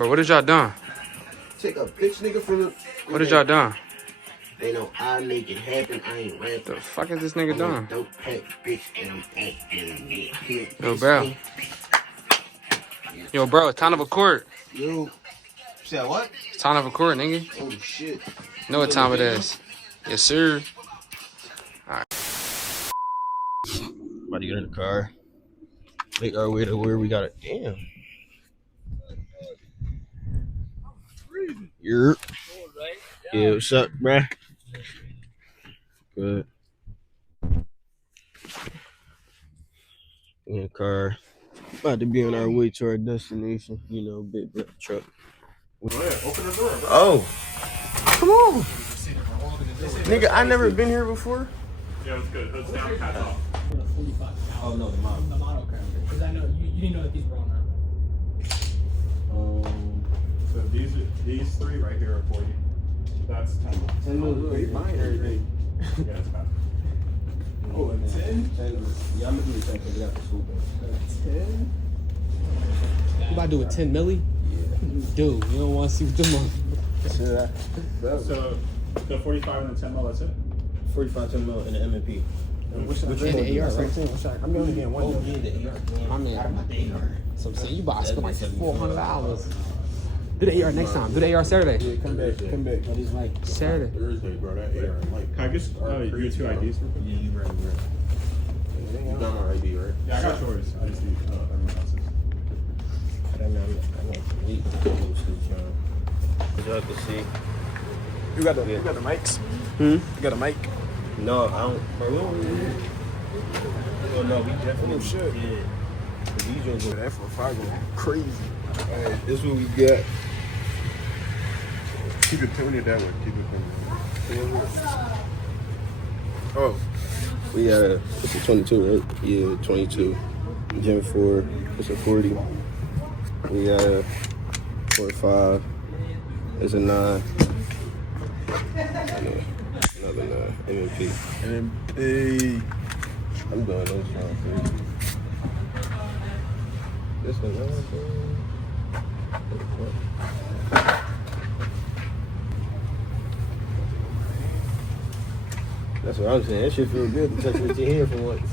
Bro, what did y'all done? Take a bitch nigga from the... What did y'all done? They know I make it happen, I ain't rapping. The fuck is this nigga doing? Dope pack, bitch, and I'm acting. Yo, bro. Yo, bro, it's time to record. Yo. Said what? It's time to record, nigga. Oh, shit. You know what time it is. Yes, sir. Alright. About to get in the car. Make our way to where we got it. Damn. You're. Yeah, what's up, bruh? Good. In the car. About to be on our way to our destination. You know, big black truck. Go ahead, open the door, bro. Oh. Come on. Nigga, I never been here before. Yeah, it's good. Hood's down, hats off. Oh no, the model camera. Because I know you didn't know that these were on there. So these three right here are 40. That's 10. 10 minutes. You buying everything. Yeah, it's bad. Oh, 10? Yeah, I'm gonna do the same thing after school. 10? You about to do a 10 milli? Yeah. Dude, you don't want to see what the month. So the 45 and the 10 mil, that's it? 45 10 mil in the M&P. Which and the AR, right? I'm only getting one. Oh, yeah, the AR. My man. So I'm saying you about to spend like $400. Do the AR next time. Do the AR Saturday. Yeah, come back. But it's like Saturday. Thursday, bro. That AR like. Can I just your two IDs real quick? Yeah, you right. You got my ID, right? Yeah, I got yours. I just need everyone else's. Y'all can see. You got the mics? You got a mic? No, I don't. Oh, no, we definitely. Oh, shit. Yeah. These ones are That for five going crazy. Alright, this is what we got. Keep it pointed that way. Keep it pointed. Oh, We got it's a 22, right? Yeah, 22. Gen 4, it's a 40. We got a 45. It's a 9. And another 9. M&P. MP. I'm doing those ones. This one, that's what I'm saying. That shit feel good to touch with your hand for once.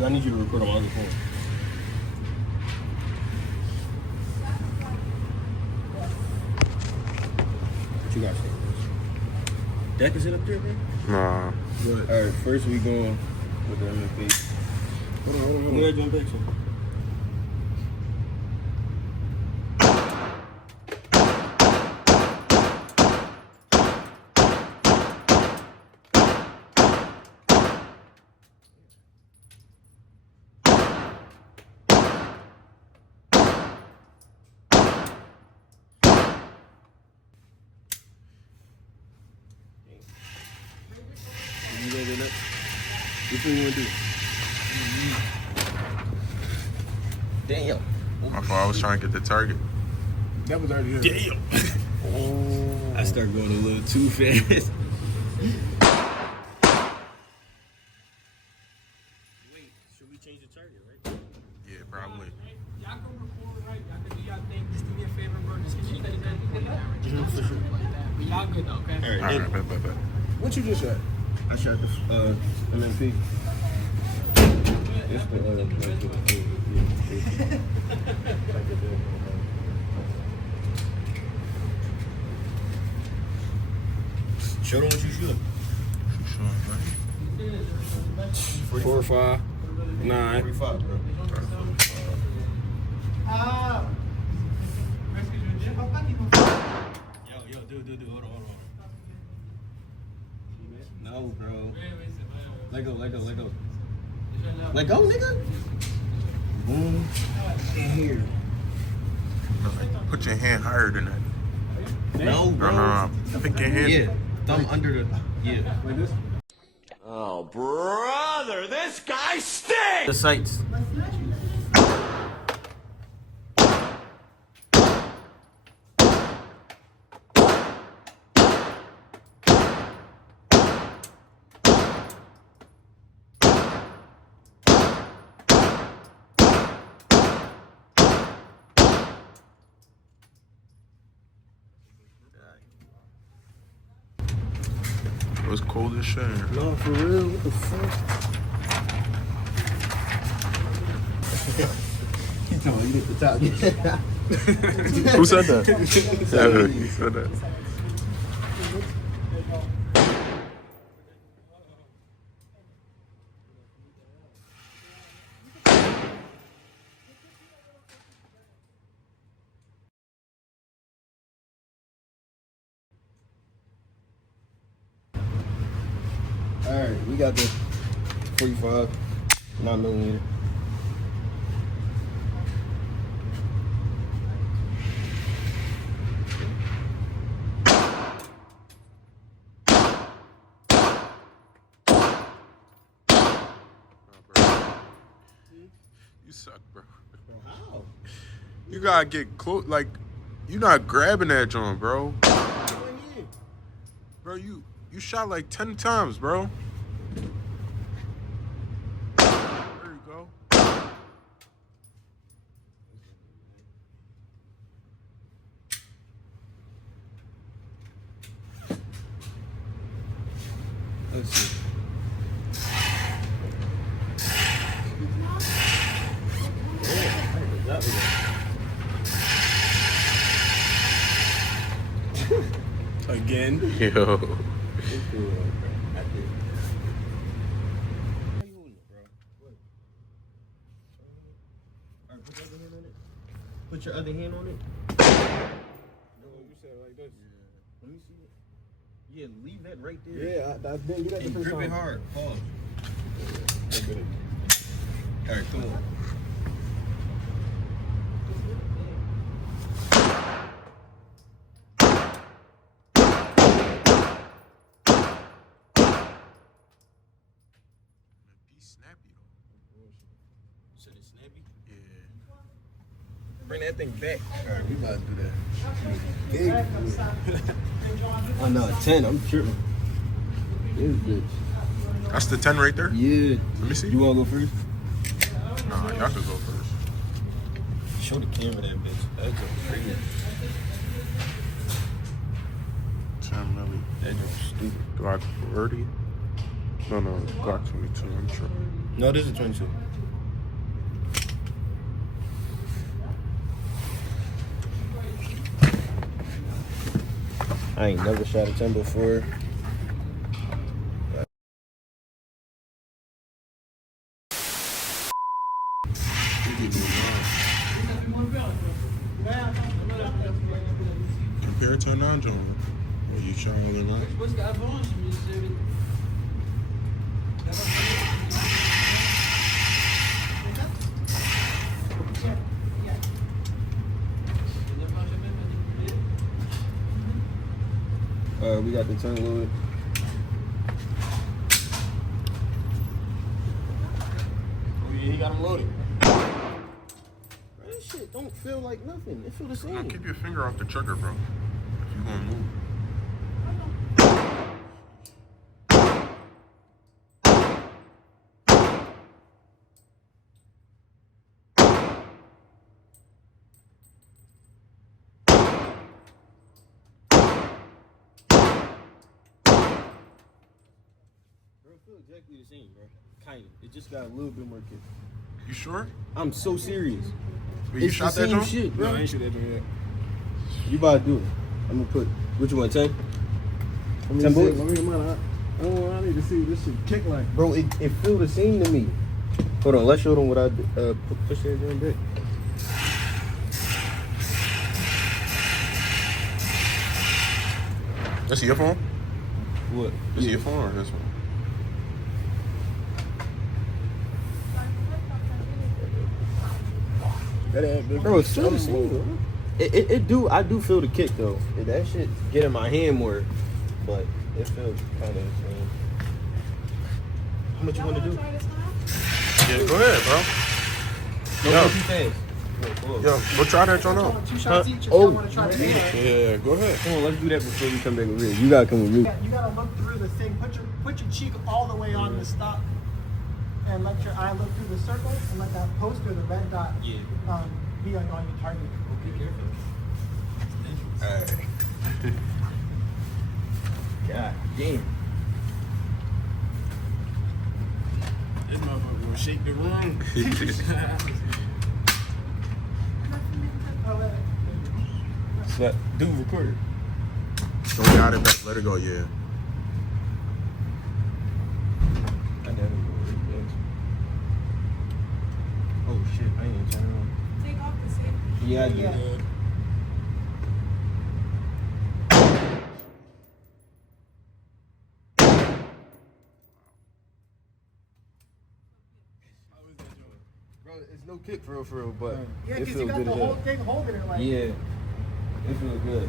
I need you to record on my other phone. What you got for us? Deck is it up there, man? Nah. Good. All right, first we going with the MP. Hold on. Where's John Dixon? You ready to Which one you want to do? Damn. My fault. I was trying to get the target. That was already here. Damn. I start going a little too fast. Wait, should we change the target, right? Yeah, probably. Y'all can record, right? Y'all can do y'all thing. Just do me a favor, bro. Just keep that But y'all good, though, okay? All right. Bet. What you just shot? I shot the MMP. It's Show them what you shoot. 4 or 5. 9. 45, bro. Yo, dude, hold on. No, bro. Let go. Let go, nigga. Boom. In here. Put your hand higher than that. No, bro. No. Pick your hand. Yeah. Thumb under the. Yeah. Like this? Oh, brother, this guy stinks! The sights. It was cold as shit. No, for real. What the fuck? You get the top. Who said that? Yeah, he said that. Alright, we got the 45 9mm. You suck, bro. How? You gotta get close. Like, you not grabbing that joint, bro. Bro, you shot like 10 times, bro. There you go. Let's see. Again. Yo. Put your other hand on it. No, you said it like this. Let me see it. Yeah, leave that right there. Yeah, I didn't do that the And first grip it time. hard. Pause. Alright, come on. Be snappy though. Said it's snappy. Yeah. Bring that thing back. Alright, we about to do that. Oh no, 10. I'm tripping. This bitch. That's the 10 right there? Yeah. Let me see. You wanna go first? Nah, y'all could go first. Show the camera that bitch. That's a crazy. 10 milli. That joint's stupid. Glock 30? No, Glock 22, I'm sure. No, this is 22. I ain't never shot a 10 before. Compared to a non-joint. Well, you shot only one. We got the 10 loaded. Oh yeah, he got him loaded. Bro, this shit don't feel like nothing. It feel the Now same. keep your finger off the trigger, bro. If you gonna move. Bro, it feel exactly the same, bro. Kinda. It just got a little bit more kick. You sure? I'm so serious. Wait, you It's shot the that same joint? shit, No, bro. I ain't shoot that joint yet. You about to do it. I'm gonna put, which one, 10? Let me 10 see. bullets? Let me mind. I need to see what this shit kick like. Bro, it feel the same to me. Hold on, let's show them what I did. Push that joint back. That's your phone? What? Is it your phone or his phone? That ain't big. Bro, it feel the same, bro. I do feel the kick though. That shit get in my hand more, but it feels kind of the same. How much you want to do? Yeah, go ahead, bro. No, Yo. go too fast. Yo, go try that joint out. Two shots each. If Oh. y'all want to try to beat it. Yeah, go ahead. Come on, let's do that before you come back with me. You gotta come with me. Yeah, you gotta look through the thing. Put your cheek all the way on the stop, and let your eye look through the circle, and let that poster, the red dot, be like on your target. Okay, careful. Alright. God damn. shake the room. But dude, record it. Don't got it back. Let it go. Yeah. Oh shit, I ain't even turn on. Take off the safety. Yeah, I Yeah. did. Bro, it's no kick for real, but Yeah, it because feels you got good the as whole hell. thing holding it like. Yeah, it feels good.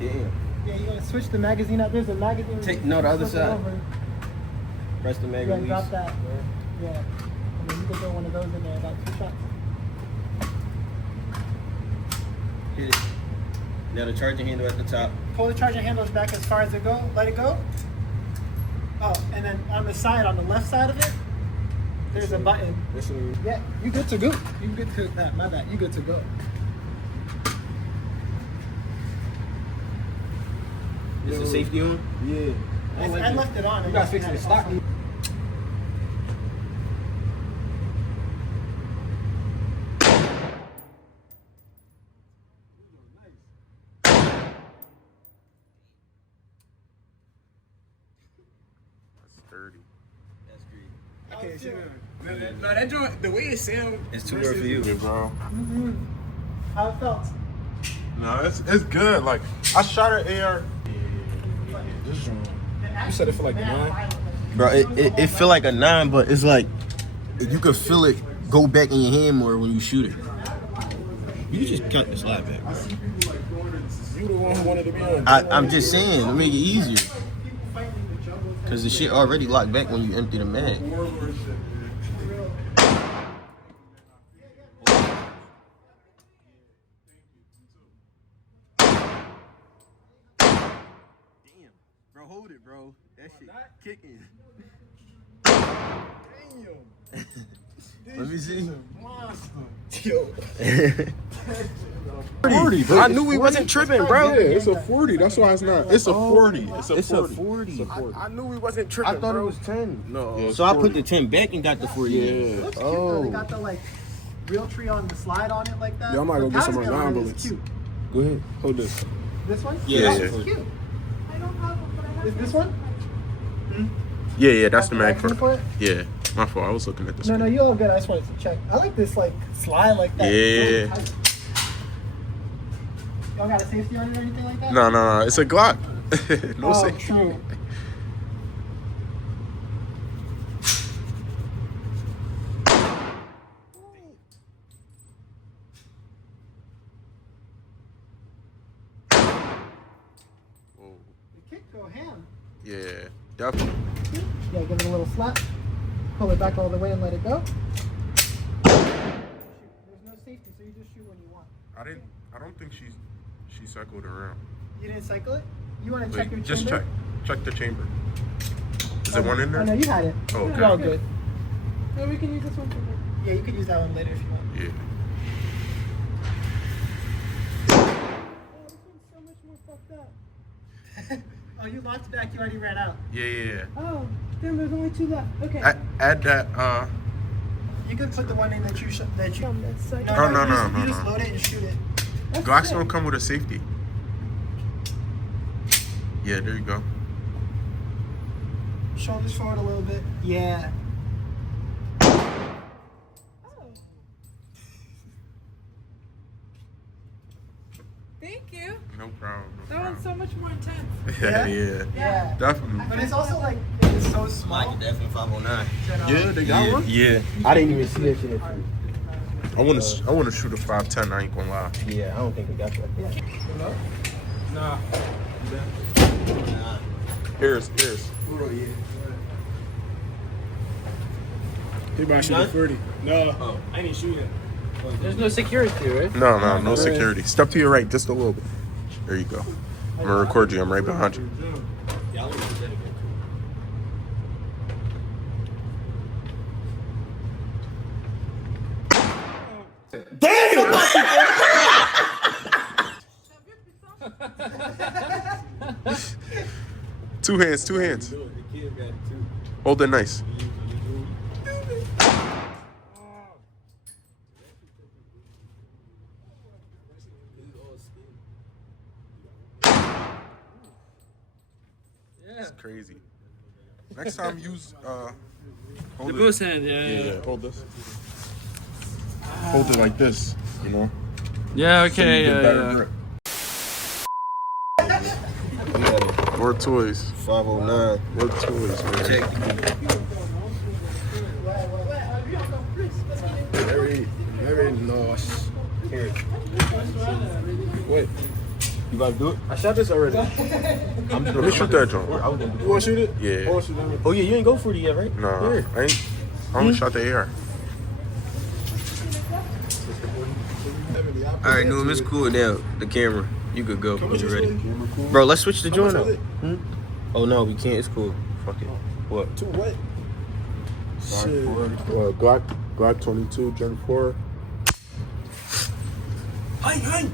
Damn. Yeah, you gotta switch the magazine out. There's a magazine. No, the other Flip it side. over. Press the mag Yeah, release. drop that. Yeah. And then you can throw one of those in there, about 2 shots. Hit it. Now the charging handle at the top. Pull the charging handles back as far as it go. Let it go. Oh, and then on the side, on the left side of it, there's a button. Yeah, you good to go. You good to my bad. You good to go. Is the safety on? Yeah. I left it on. You gotta fix the stock. That's 30. That's great. Okay, so no, that joint, the way it sounds. It's too hard for you. Good, bro. How it felt? No, it's good. Like I shot an AR. This joint. You said it for like a 9? Bro, it feel like a 9, but it's like you can feel it go back in your hand more when you shoot it. You just cut the slide back. You the one who wanted to be on. I'm just saying to make it easier. Cause the shit already locked back when you empty the mag. Damn, bro, hold it, bro. That shit kicking. Damn. Let me see. Yo. 40, bro. I knew we wasn't tripping, bro. Yeah, it's a 40. That's why it's not. It's a 40. It's a It's 40. a 40. I knew we wasn't tripping. I thought bro. it was 10. No. Yeah, it's So I 40. put the 10 back and got the 40. Yeah. It looks cute though. They got the like real tree on the slide on it like that. Yeah, I might go The get some powder more gun 9 is bullets. Cute. Go ahead. Hold this. This one? Yeah. It's cute. I don't have one, but I have Is this one? Yeah, that's the mag Vacuum for for it? Yeah, my fault. I was looking at this. No, you all good. I just wanted to check. I like this like slide like that. Yeah. Y'all got a safety on it or anything like that? No. It's a Glock. No Oh, safety. true. Whoa. The kick go ham. Yeah, definitely. Yeah, give it a little slap. Pull it back all the way and let it go. There's no safety, so you just shoot when you want. I don't think she cycled around. You didn't cycle it? You want to check your Wait, just chamber? check the chamber. Is there one in there? Oh, no, you had it. Oh, okay. You're all good. No, we can use this one for Yeah, you could use that one later if you want. Yeah. Oh, this one's so much more fucked up. Oh, you locked back. You already ran out. Yeah. Oh, damn, there's only 2 left. Okay. Add that. You could put the one in that you That's like, Oh, no, You just no. load it and shoot it. that's Glocks sick. don't come with a safety. Yeah, there you go. Shoulders forward a little bit. Yeah. Oh. Thank you. No problem. That one's so much more intense. Yeah, Yeah. definitely. But it's also like, it's so small. Mike, definitely 509. Yeah, they got one. Yeah. I didn't even see that shit at first. I want to shoot a 510. I ain't gonna lie. Yeah, I don't think they got that. Nah. Here's. He about to shoot a 40. No. I ain't even shooting. There's no security, right? No security. Step to your right, just a little bit. There you go. I'm gonna record you. I'm right behind you. Two hands. Hold it nice. It's crazy. Next time use hold The it. both hand, Yeah, hold this. Hold it like this, you know. Yeah, So okay, you get better yeah. grip. More toys. 509. More toys, man. Check. Very nice. Here. Wait, You about to do it? I shot this already. Let me shoot that joint. You want to shoot it? Yeah. I want to shoot that. Oh, yeah, you ain't go for it yet, right? Nah, Yeah. I only shot the AR. All right, Noom, it's cool now. The camera. You could go when you're ready. Bro, let's switch the joint up. Oh, no, we can't. It's cool. Fuck it. What? Too wet. Shit. Glock 22 Gen 4. Hey!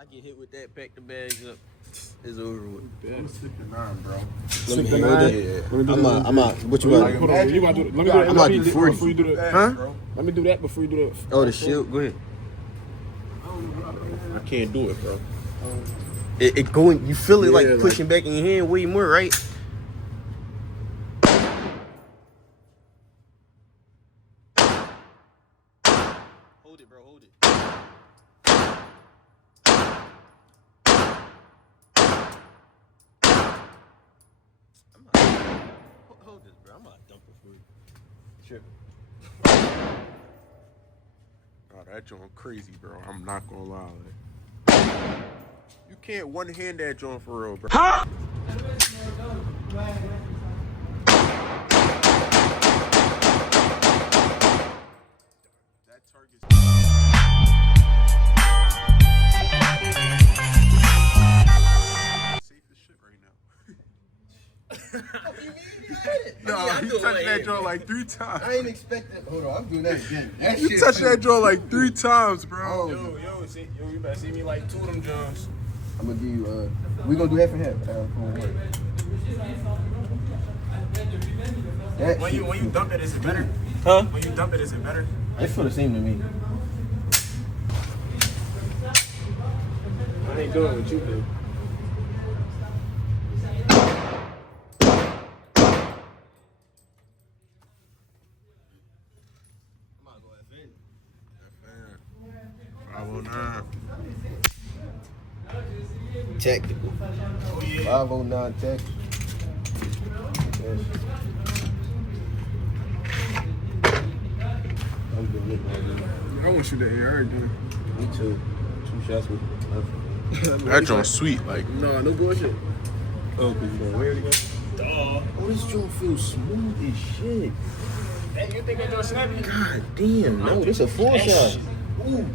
I get hit with that, pack the bags up. It's over with. I'm 69, bro. Let me hold it. I'm out. What you about? Hold on, you about to do it. Let me do that. I'm about to do 40. Before you do that. Huh? Let me do that before you do that. Oh, the shield. Go ahead. I can't do it, bro. It going. You feel it Yeah, like pushing back in your hand way more, right? Hold it, bro. Hold it. Hold this, bro. I'm about to dump it for you. Sure. Oh, that joint crazy, bro. I'm not gonna lie. You can't one hand that joint for real, bro. Huh? That target's safe as shit right now. No, you touched that joint like 3 times. I ain't expecting. Hold on, I'm doing that again. That You shit touched too. that joint like 3 times, bro. Yo, you better see me like 2 of them Johns. I'm gonna give you. We gonna do half and half. When you dump it, is it better? Huh? When you dump it, is it better? It feel the same to me. I ain't doing what you do. Tactical. 509 tactical. Yes. I'm good with I want to shoot that AR again. Me too. 2 shots with nothing. That joint's sweet, like. No bullshit. Oh, because you gonna wear it again? Duh. Oh, this joint feels smooth as shit. Hey, you think that joint snappy? God damn, no, this a 4 shot. Ooh.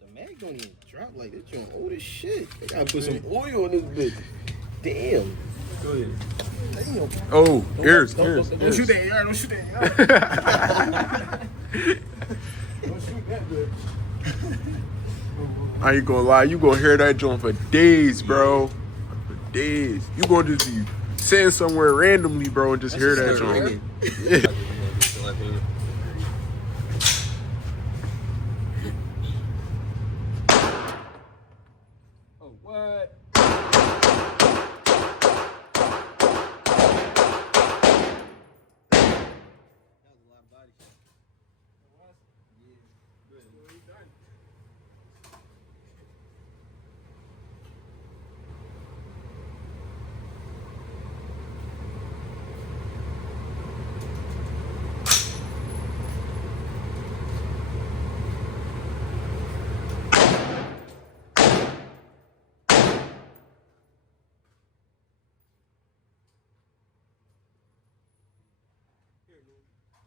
The mag don't even drop like this joint old as shit. They gotta put some oil on this bitch. Damn. Go ahead. Damn. Oh, ears. Don't shoot that AR. Don't shoot that AR. Don't shoot that bitch. I ain't gonna lie, you gonna hear that joint for days, bro. For days. You gonna just be sitting somewhere randomly, bro, and just hear that joint. Yeah. Oh, what?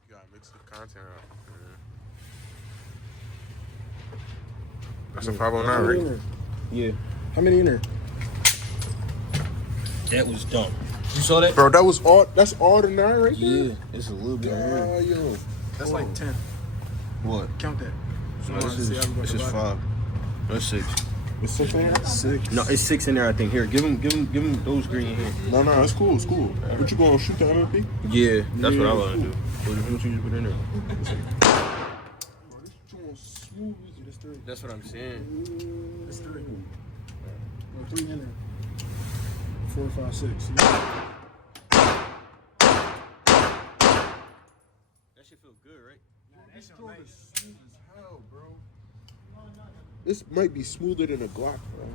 You gotta mix the content up. That's a 509, right? Yeah. How many in there? That was dumb. You saw that? Bro, that's all the 9 right there? Yeah, it's a little bit here. Yo. That's like 10. What? Count that. No, this is 5. That's 6. It's 6 in here? 6. No, it's 6 in there, I think. Here, give him those green here. No, it's cool. It's cool. What you gonna shoot the MLP? Yeah, that's what I want to do. What you just put in there? Bro, this joint smooth. This 3. That's what I'm saying. It's 3. 3 in there. 4, 5, 6. That shit feel good, right? This joint is smooth as hell, bro. This might be smoother than a Glock, bro.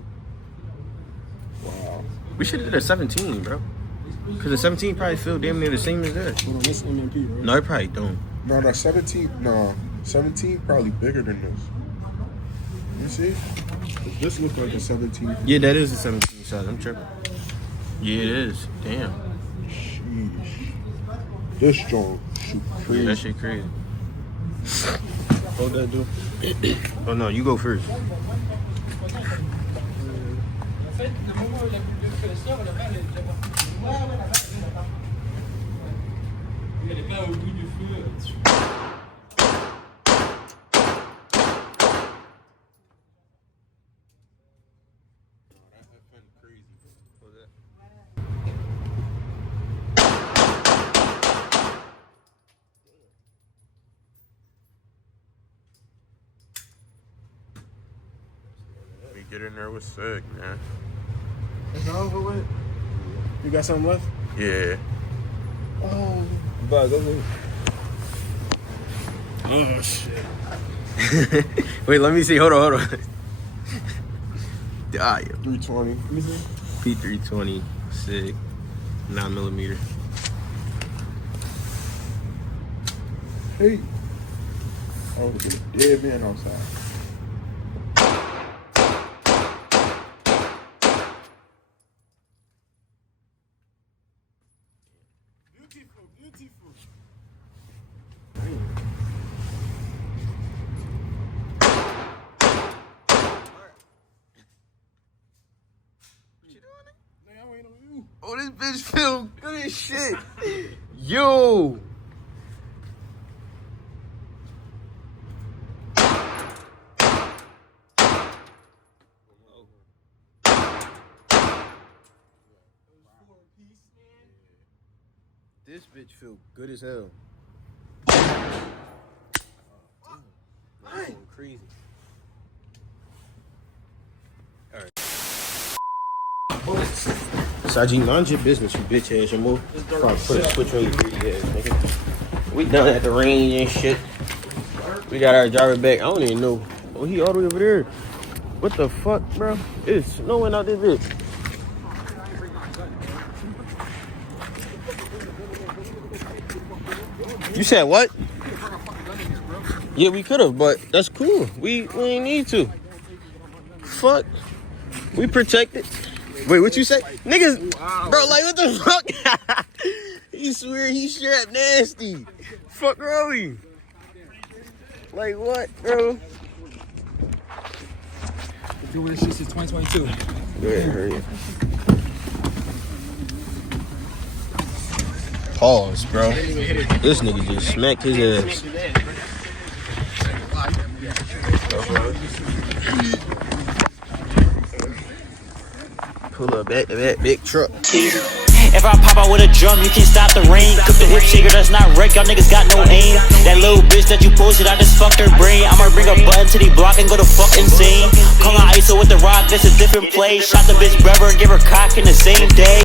Wow. We should have did a 17, bro. Because the 17 probably feel damn near the same as that. Hold on, this MMP, right? No, it probably don't. No, 17 probably bigger than this. You see? This looks like a 17. Yeah, that is a 17 size. I'm tripping. Yeah, it is. Damn. Sheesh. This joint shoot crazy. That shit crazy. Hold that, dude. Oh, no, you go first. We get in there with sick, man. Is it over with? You got something left? Yeah. Oh. Bye, go ahead. Oh, shit. Wait, let me see. Hold on. Ah, yeah. 320. Let me see. P320, sick. 9mm. Hey. Oh, there's a dead man outside. Beautiful. Oh, this bitch feel good as shit. Yo. This bitch feel good as hell. Damn. Crazy. Alright. Saji, mind your business, you bitch ass. You're probably put a switch on your greedy ass, nigga. We done at the range and shit. We got our driver back. I don't even know. Oh, he all the way over there. What the fuck, bro? It's snowing out this bitch. You said what? Yeah, we could have, but that's cool. We ain't need to. Fuck. We protected. Wait, what you say? Niggas, bro, like, what the fuck? He swear he strapped nasty. Fuck Rowie. Like, what, bro? Doing this shit since 2022. Go ahead, hurry up. Pause, bro. This nigga just smacked his ass. Pull up back to that big truck. If I pop out with a drum, you can't stop the rain. Cook the hip shaker, that's not wreck. Y'all niggas got no aim. That little bitch that you posted, I just fucked her brain. I'ma bring a button to the block and go to fuck insane. Kung on ISO with the rock, that's a different play. Shot the bitch brother and give her cock in the same day.